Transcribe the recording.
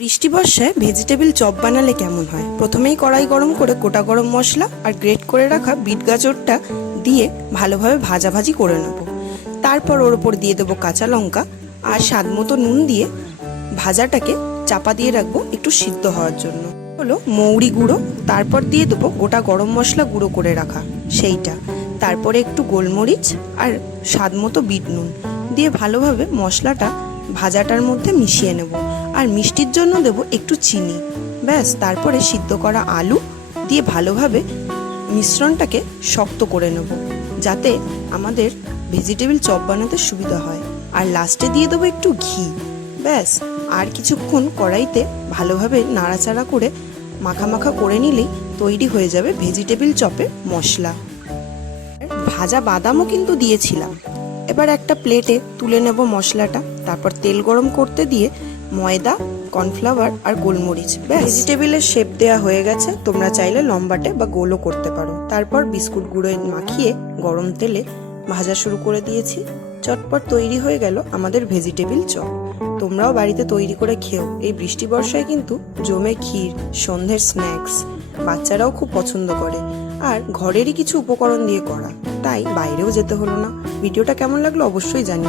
বৃষ্টি বর্ষায় vegetable chop বানালে কেমন হয়? প্রথমেই কড়াই গরম করে গোটা গরম মশলা আর গ্রেট করে রাখা বিট গাজরটা দিয়ে ভালোভাবে ভাজাভাজি করে নেব। তারপর ওর ওপর দিয়ে দেবো কাঁচা লঙ্কা আর স্বাদ মতো নুন দিয়ে ভাজাটাকে চাপা দিয়ে রাখবো একটু সিদ্ধ হওয়ার জন্য। হলো মৌরি গুঁড়ো, তারপর দিয়ে দেবো গোটা গরম মশলা গুঁড়ো করে রাখা সেইটা, তারপরে একটু গোলমরিচ আর স্বাদ মতো বিট নুন দিয়ে ভালোভাবে মশলাটা ভাজাটার মধ্যে মিশিয়ে নেব। আর মিষ্টির জন্য দেব একটু চিনি। ব্যাস, তারপরে সিদ্ধ করা আলু দিয়ে ভালোভাবে মিশ্রণটাকে শক্ত করে নেব যাতে আমাদের ভেজিটেবিল চপ বানাতে সুবিধা হয়। আর লাস্টে দিয়ে দেবো একটু ঘি। ব্যাস, আর কিছুক্ষণ কড়াইতে ভালোভাবে নাড়াচাড়া করে মাখা মাখা করে নিলেই তৈরি হয়ে যাবে ভেজিটেবিল চপের মশলা। ভাজা বাদামও কিন্তু দিয়েছিলাম। এবার একটা প্লেটে তুলে নেব মশলাটা, তারপর তেল গরম করতে দিয়ে ময়দা, কর্নফ্লাওয়ার আর গোলমরিচ, ভেজিটেবিলের শেপ দেওয়া হয়ে গেছে। তোমরা চাইলে লম্বাটে বা গোলও করতে পারো। তারপর বিস্কুট গুঁড়ো মাখিয়ে গরম তেলে ভাজা শুরু করে দিয়েছি। চটপট তৈরি হয়ে গেল আমাদের ভেজিটেবিল চপ। তোমরাও বাড়িতে তৈরি করে খেও। এই বৃষ্টি বর্ষায় কিন্তু জমে ক্ষীর, সন্ধ্যের স্ন্যাক্স। বাচ্চারাও খুব পছন্দ করে, আর ঘরেরই কিছু উপকরণ দিয়ে করা, তাই বাইরেও যেতে হলো না। ভিডিওটা কেমন লাগলো অবশ্যই জানিও।